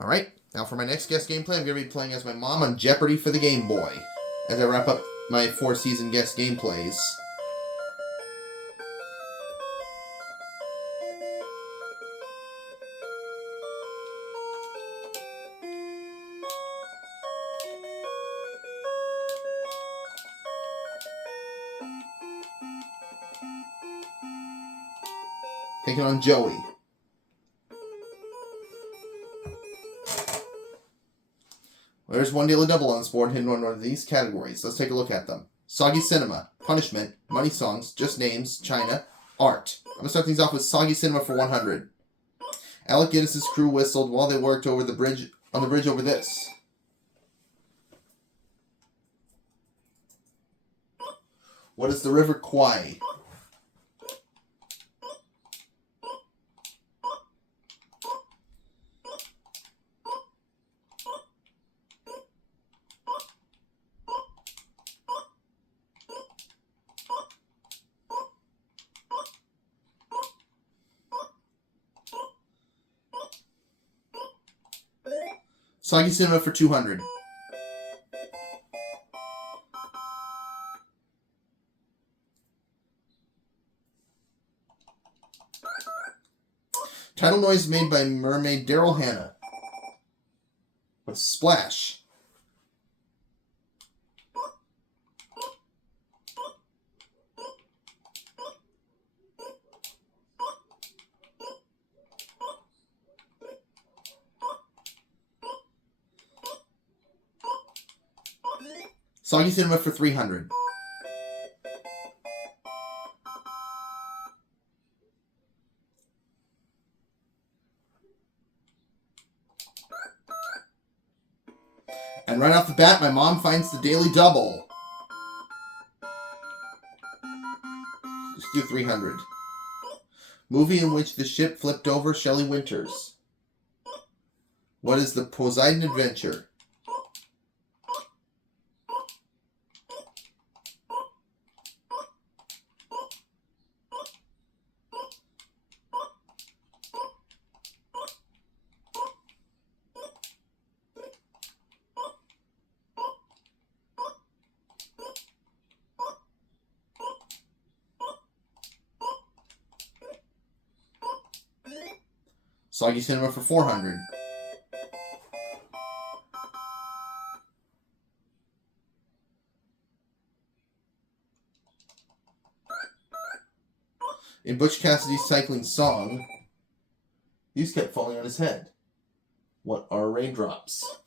Alright, now for my next guest gameplay, I'm going to be playing as my mom on Jeopardy for the Game Boy. As I wrap up my 4-season guest gameplays. Taking on Joey. Well, there's one daily double on this board hidden in one of these categories. Let's take a look at them. Soggy Cinema, Punishment, Money Songs, Just Names, China, Art. I'm going to start things off with Soggy Cinema for 100. Alec Guinness's crew whistled while they worked over the bridge over this. What is the River Kwai? Soggy Cinema for 200. Title noise made by mermaid Daryl Hannah. What's Splash? Soggy Cinema for 300. And right off the bat, my mom finds the daily double. Let's do 300. Movie in which the ship flipped over Shelley Winters. What is the Poseidon Adventure? Soggy Cinema for 400. In Butch Cassidy's cycling song, these kept falling on his head. What are raindrops?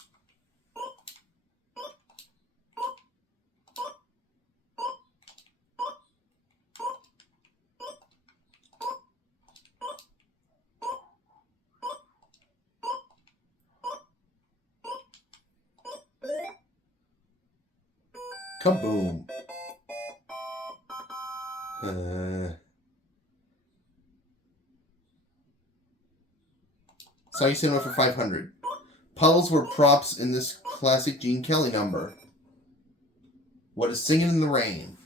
Kaboom. Soggy Cinema for 500. Puddles were props in this classic Gene Kelly number. What is Singing in the Rain?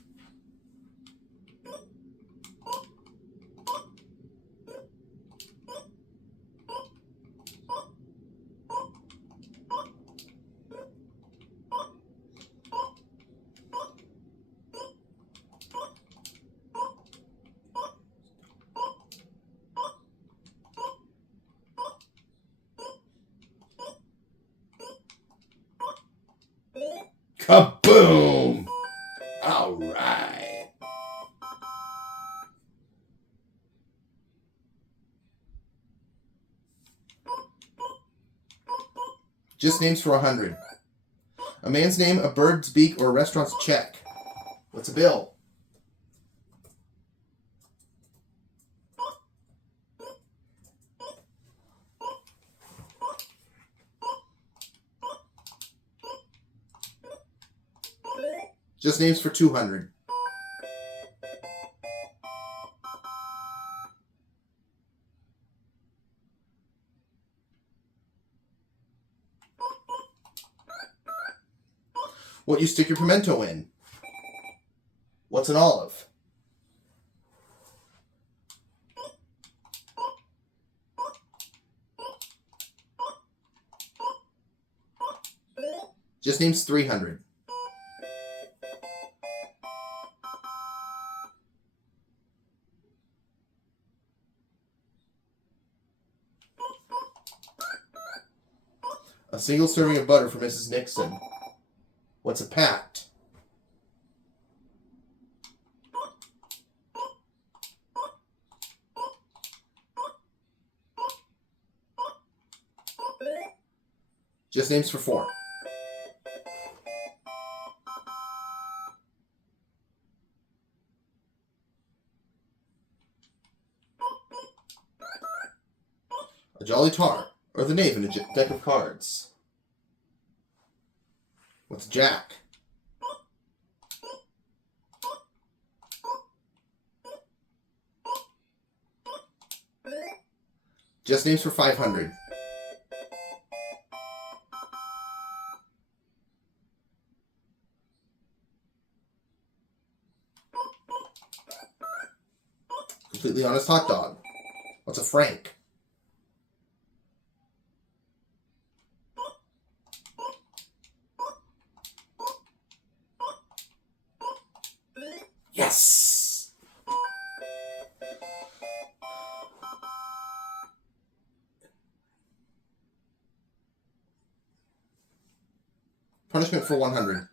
Kaboom! All right. Just names for 100. A man's name, a bird's beak, or a restaurant's check. What's a bill? Just names for 200. What you stick your pimento in? What's an olive? Just names 300. A single serving of butter for Mrs. Nixon. What's a pat? Just names for 4. A jolly tar, or the knave in a deck of cards. What's jack? Just names for 500. Completely honest hot dog. What's a franc? Yes! Punishment for 100.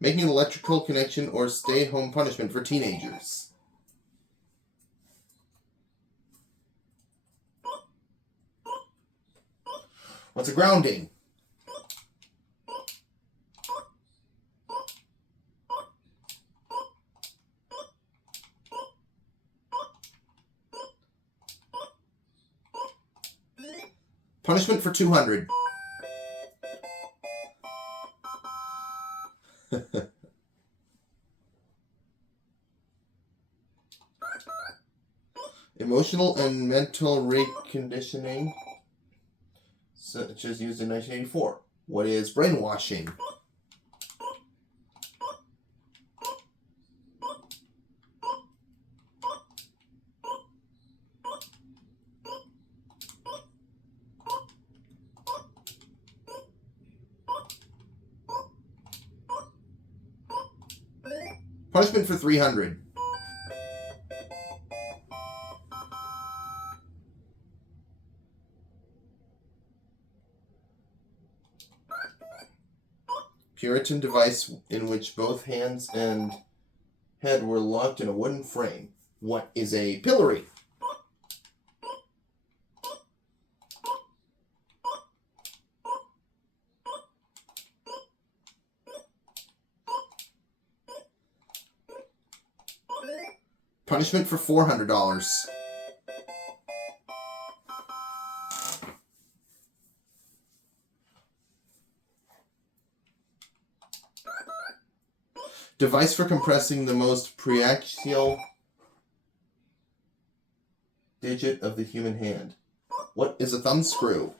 Making an electrical connection or stay-at-home punishment for teenagers. What's a grounding? Punishment for 200. Emotional and mental reconditioning, such as used in 1984. What is brainwashing? Punishment for 300. Puritan device in which both hands and head were locked in a wooden frame. What is a pillory? Punishment for $400. Device for compressing the most preaxial digit of the human hand. What is a thumb screw?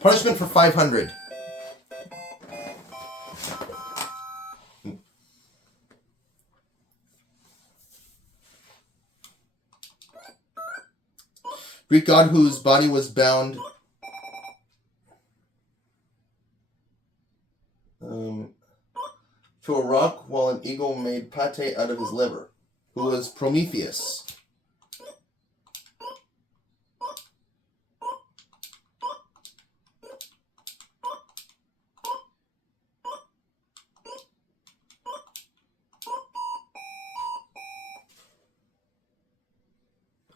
Punishment for 500. Greek god whose body was bound to a rock while an eagle made pate out of his liver. Who was Prometheus?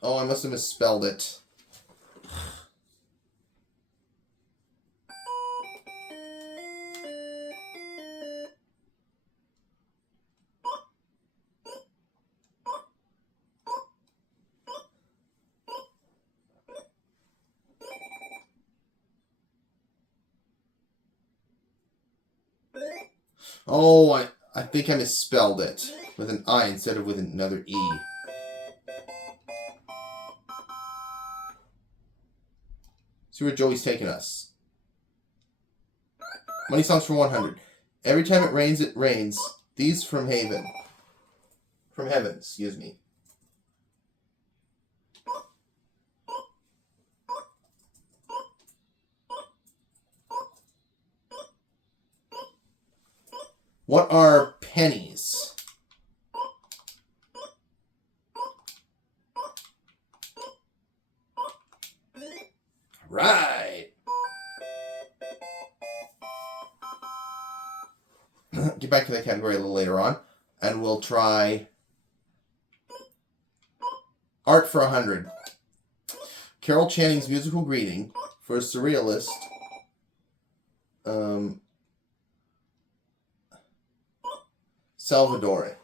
Oh, I must have misspelled it. Oh, I think I misspelled it with an I instead of with another E. See where Joey's taking us. Money songs for 100. Every time it rains, it rains. These from heaven. From heaven, excuse me. What are pennies? Right. Get back to that category a little later on, and we'll try art for 100. Carol Channing's musical greeting for a surrealist. Salvador.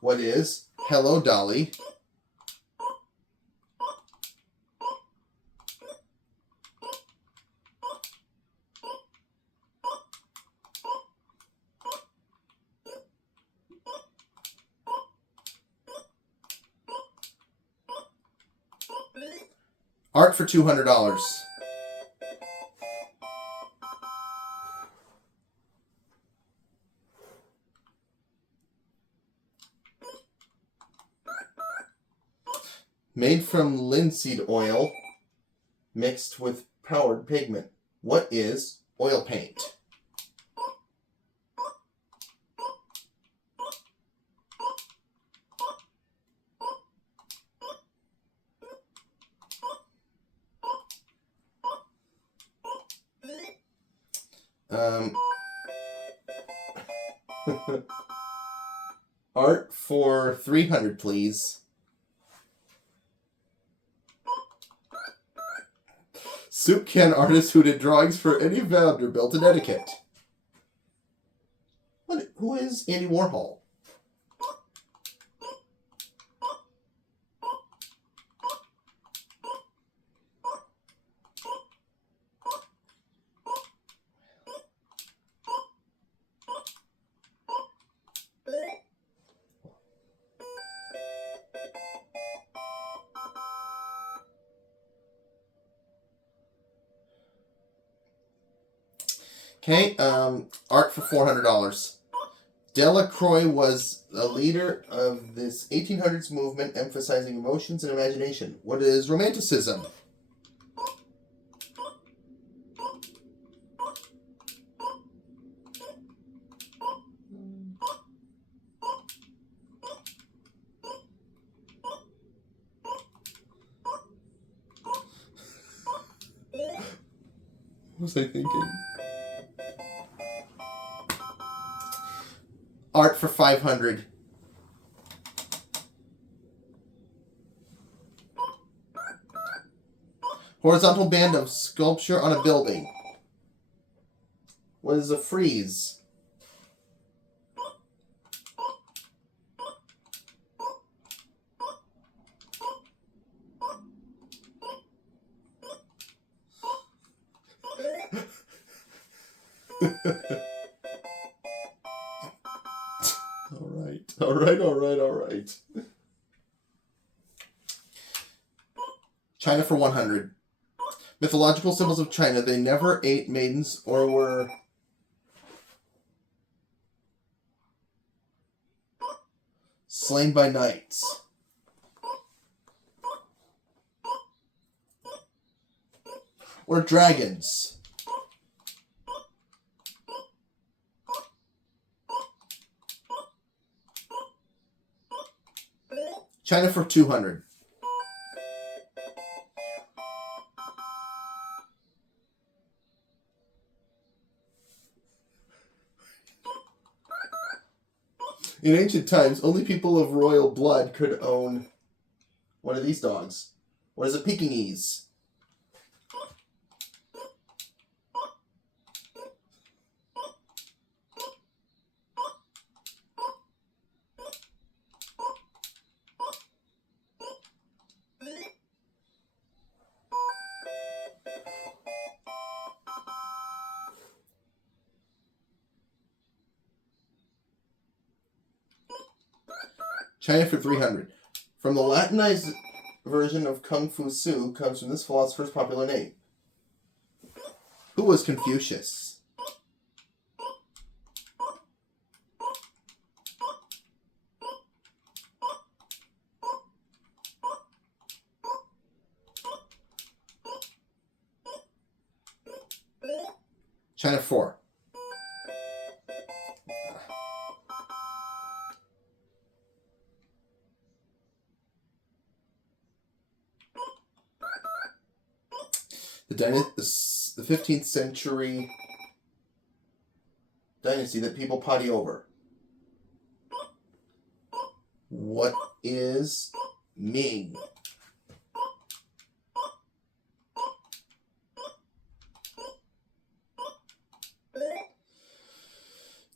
What is Hello Dolly? Art for $200. Made from linseed oil mixed with powdered pigment. What is oil paint? Art for 300, please. Soup can artist who did drawings for Eddie Vanderbilt in etiquette. Who is Andy Warhol? Okay, art for $400. Delacroix was a leader of this 1800s movement emphasizing emotions and imagination. What is Romanticism? What was I thinking? Art for 500. Horizontal band of sculpture on a building. What is a frieze? All right. China for 100. Mythological symbols of China. They never ate maidens or were slain by knights. Or dragons. China for 200. In ancient times, only people of royal blood could own one of these dogs. What is a Pekingese? China for 300. From the Latinized version of Kung Fu Su comes from this philosopher's popular name. was Confucius? China 4. The 15th century dynasty that people potty over. What is Ming?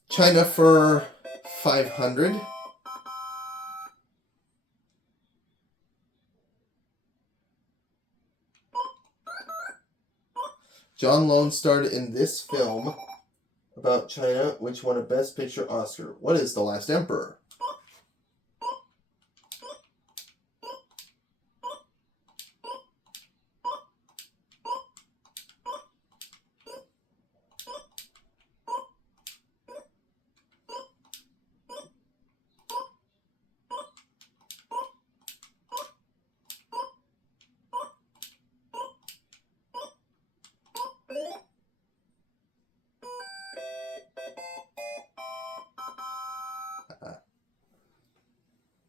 China for 500. John Lone starred in this film about China, which won a Best Picture Oscar. What is The Last Emperor?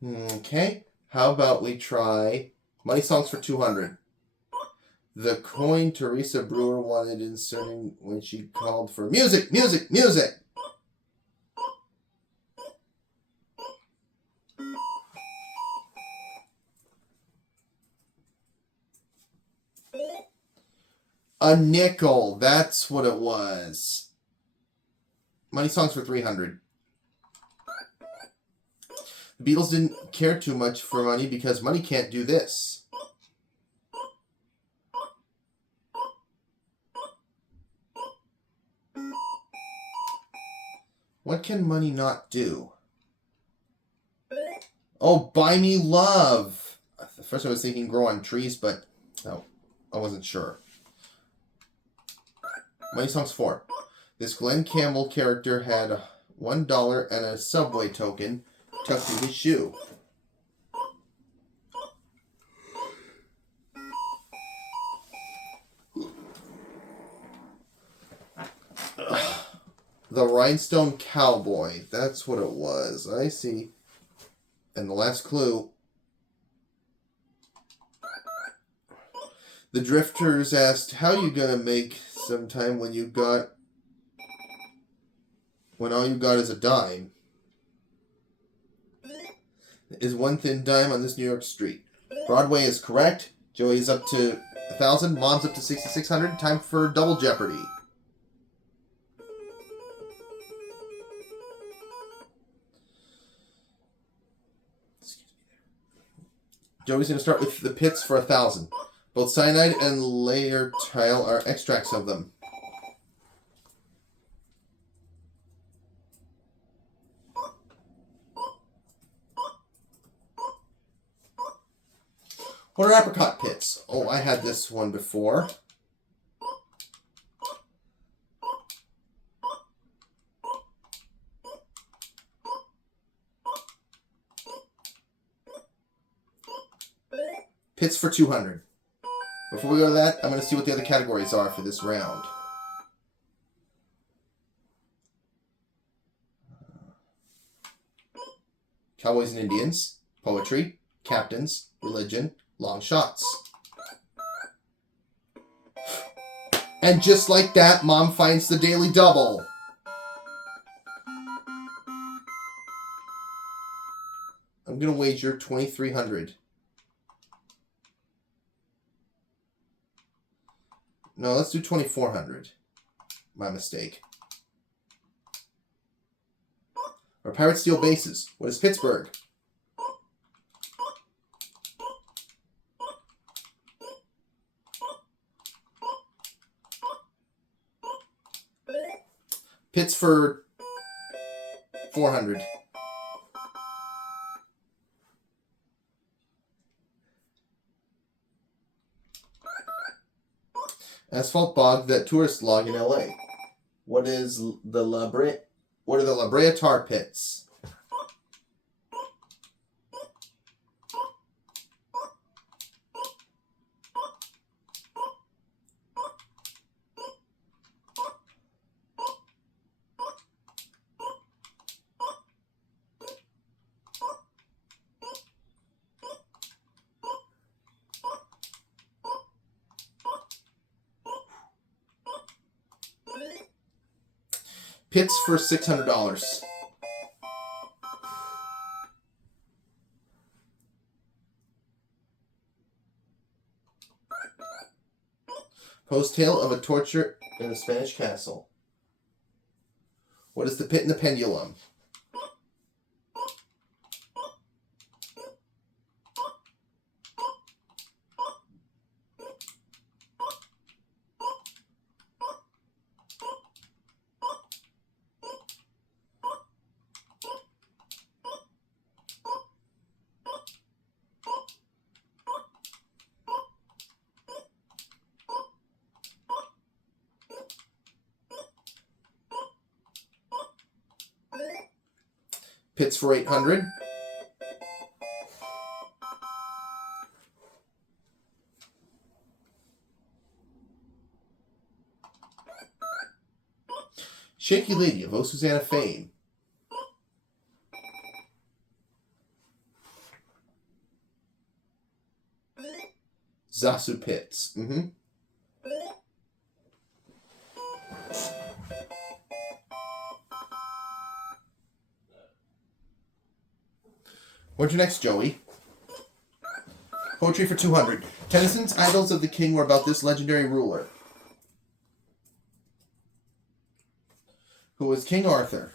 Okay, how about we try Money Songs for 200. The coin Teresa Brewer wanted inserting when she called for music, music, music. A nickel, that's what it was. Money Songs for 300. The Beatles didn't care too much for money because money can't do this. What can money not do? Oh, buy me love. At first I was thinking grow on trees, but no, I wasn't sure. Money Songs 4. This Glenn Campbell character had $1 and a subway token tucked in his shoe. The Rhinestone Cowboy. That's what it was. I see. And the last clue. The Drifters asked, how you gonna make some time when all you got is a dime? Is one thin dime on this New York street. Broadway is correct. Joey's up to 1,000. Mom's up to 6,600. Time for Double Jeopardy. Joey's going to start with the pits for 1,000. Both cyanide and layer tile are extracts of them. What are apricot pits? Oh, I had this one before. Pits for 200. Before we go to that, I'm going to see what the other categories are for this round. Cowboys and Indians, poetry, captains, religion, long shots. And just like that, Mom finds the daily double. I'm going to wager 2,300. No, let's do 2,400. My mistake. Our Pirates steal bases. What is Pittsburgh? Pits for 400. Asphalt bog that tourists log in LA. What are the La Brea tar pits? Pits for $600. Post tale of a torture in a Spanish castle. What is the pit in the pendulum? Pits for $800. Shaky Lady of O Susanna fame. Zasu Pits. What's your next, Joey? Poetry for $200. Tennyson's Idols of the King were about this legendary ruler, who was King Arthur.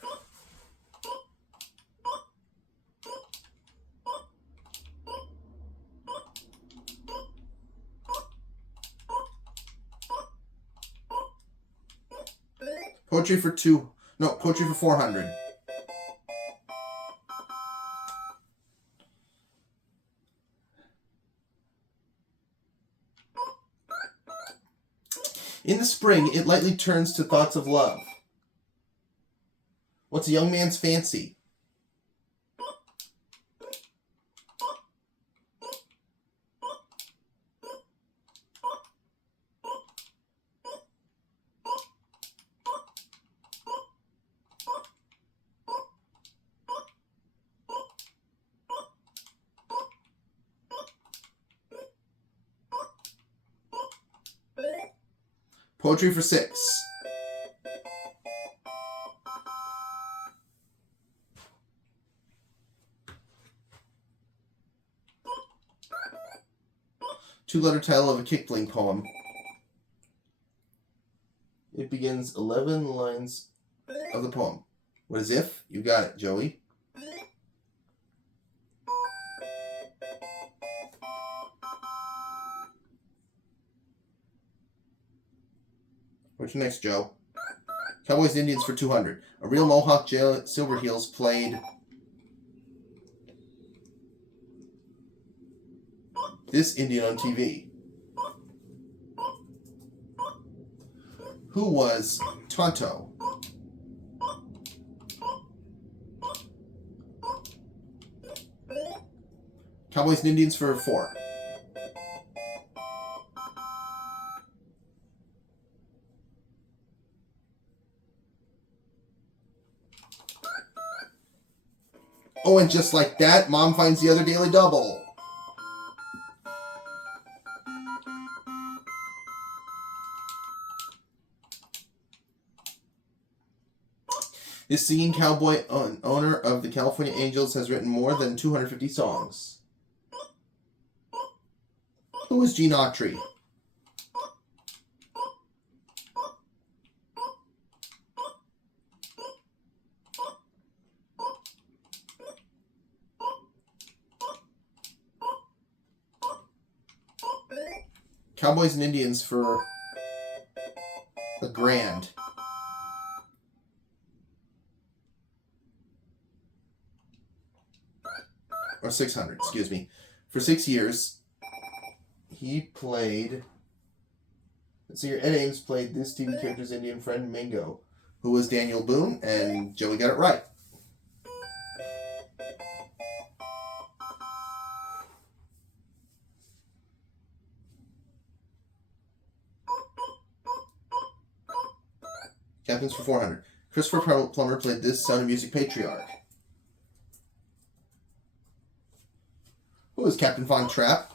Poetry for $400. In the spring, it lightly turns to thoughts of love. What's a young man's fancy? Poetry for $6. Two-letter title of a Kipling poem. It begins 11 lines of the poem. What is if? You got it, Joey. What's your next, Joe? Cowboys and Indians for $200. A real Mohawk Silverheels played this Indian on TV. Who was Tonto? Cowboys and Indians for $4. Oh, and just like that, Mom finds the other daily double. This singing cowboy owner of the California Angels has written more than 250 songs. Who is Gene Autry? Cowboys and Indians for $1,000. Or $600, excuse me. For 6 years, he played And Singer Ed Ames played this TV character's Indian friend Mingo, who was Daniel Boone, and Joey got it right. Captains for 400. Christopher Plummer played this Sound of Music patriarch. Who is Captain Von Trapp?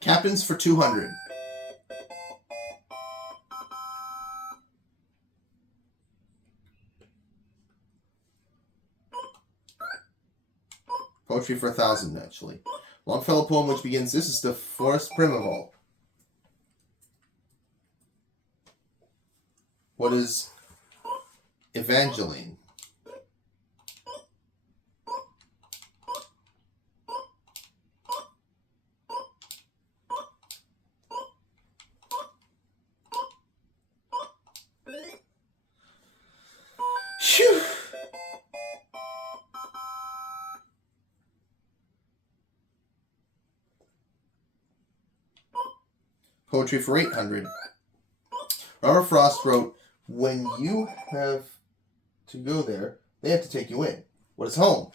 Captains for 200. Poetry for 1,000, actually. Longfellow poem which begins, "This is the forest primeval." What is Evangeline? Phew! Poetry for 800. Robert Frost wrote, "When you have to go there, they have to take you in. What is home?"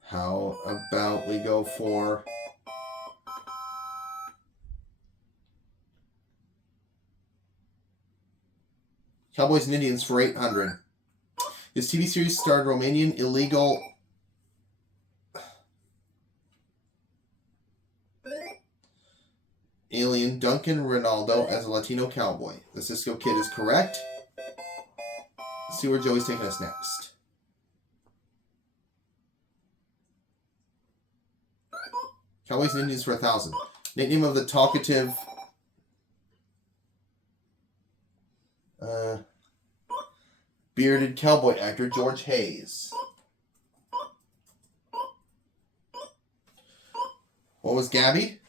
How about we go for Cowboys and Indians for 800. This TV series starred Romanian illegal alien Duncan Ronaldo as a Latino cowboy. The Cisco Kid is correct. Let's see where Joey's taking us next. Cowboys and Indians for 1,000. Nickname of the talkative bearded cowboy actor George Hayes. What was Gabby?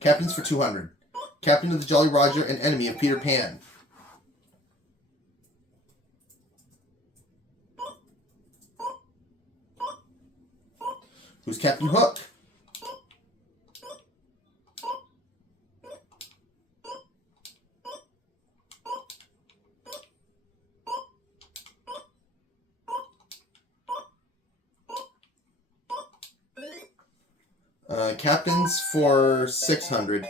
Captains for 200. Captain of the Jolly Roger and enemy of Peter Pan. Who's Captain Hook? Captains for 600.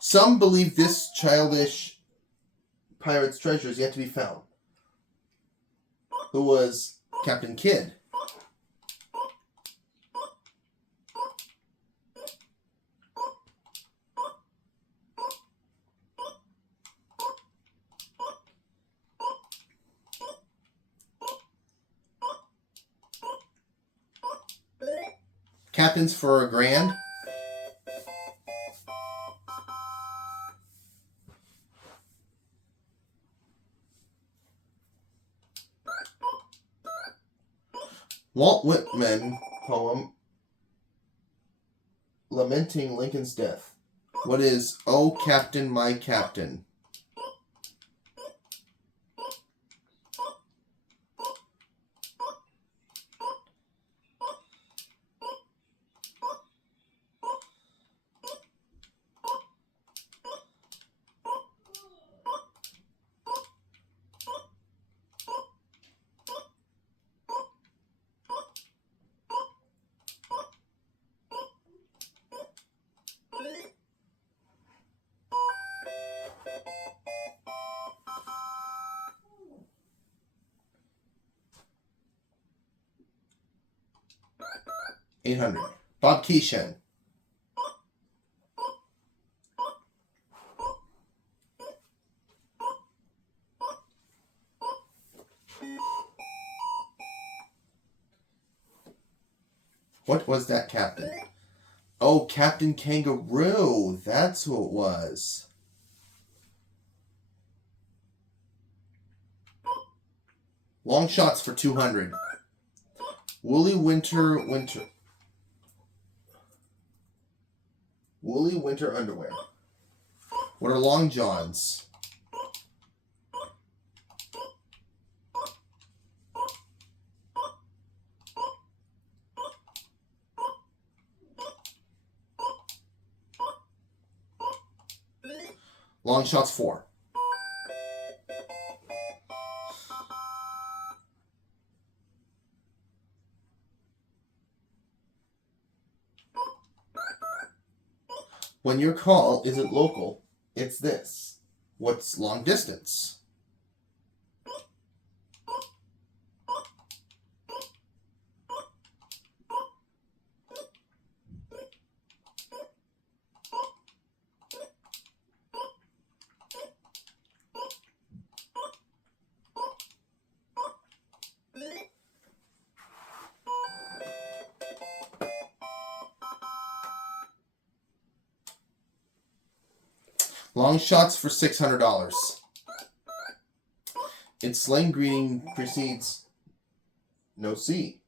Some believe this childish pirate's treasure is yet to be found. Who was Captain Kidd? Captains for a grand. Walt Whitman poem lamenting Lincoln's death. What is "Oh Captain, My Captain"? 800. Bob Keeshan. What was that, Captain? Oh, Captain Kangaroo. That's who it was. Long shots for 200. Woolly winter underwear. What are long johns? Long shots 4. When your call isn't local, it's this. What's long distance? Long shots for $600. Its slang greeting precedes no see.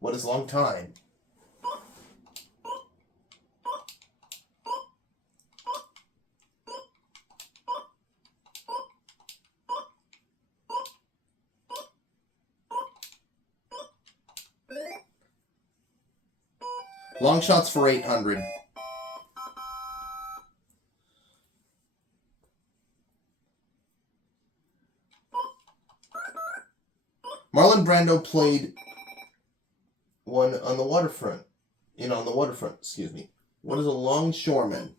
What is long time? Long shots for 800. Marlon Brando played one on the waterfront. On the waterfront, excuse me. What is a longshoreman?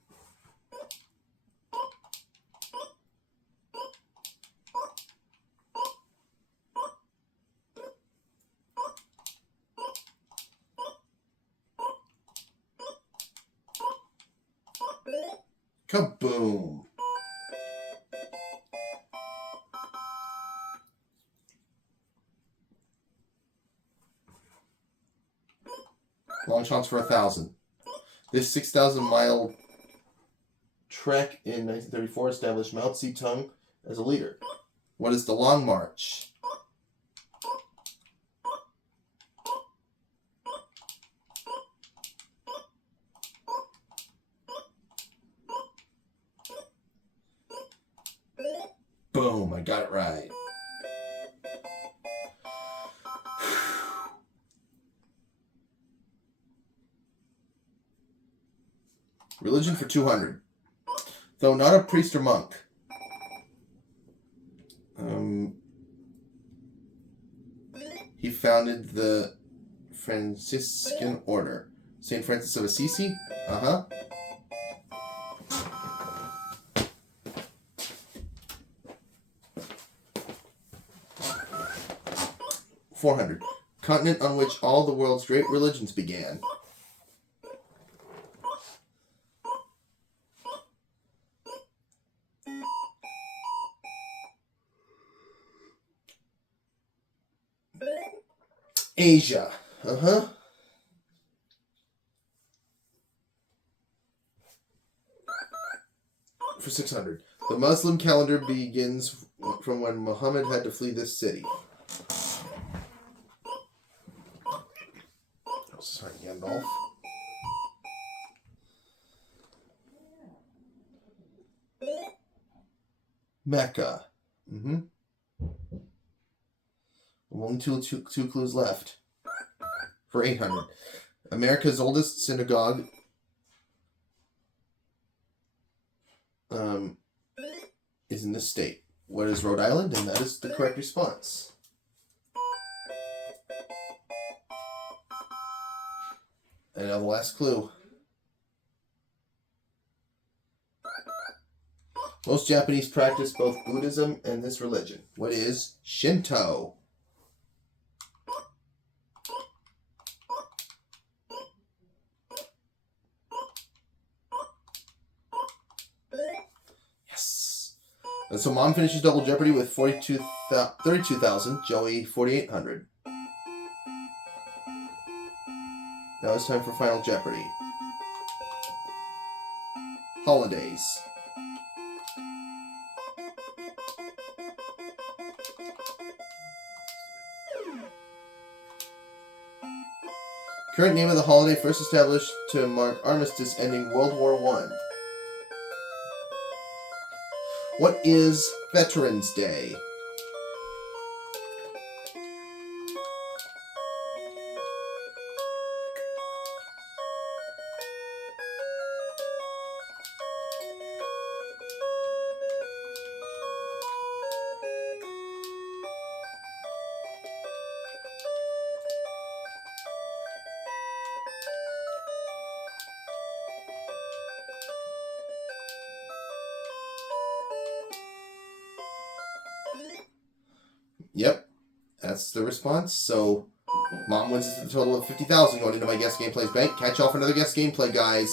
Kaboom. Long shots for 1,000. This 6,000-mile trek in 1934 established Mao Zedong as a leader. What is the Long March? Boom, I got it right. Religion for 200. Though not a priest or monk. He founded the Franciscan order. St. Francis of Assisi? Uh-huh. $400. Continent on which all the world's great religions began. Asia. Uh-huh. For 600. The Muslim calendar begins from when Muhammad had to flee this city. Oh, sorry, Gandalf. Mecca. Mm-hmm. Only two clues left. For 800. America's oldest synagogue is in this state. What is Rhode Island? And that is the correct response. And now the last clue. Most Japanese practice both Buddhism and this religion. What is Shinto? And so Mom finishes Double Jeopardy with 32,000. Joey, 4,800. Now it's time for Final Jeopardy. Holidays. Current name of the holiday first established to mark armistice ending World War I. What is Veterans Day? Yep, that's the response. So, Mom wins a total of 50,000 going into my Guess Gameplays bank. Catch y'all for another Guess Gameplay, guys.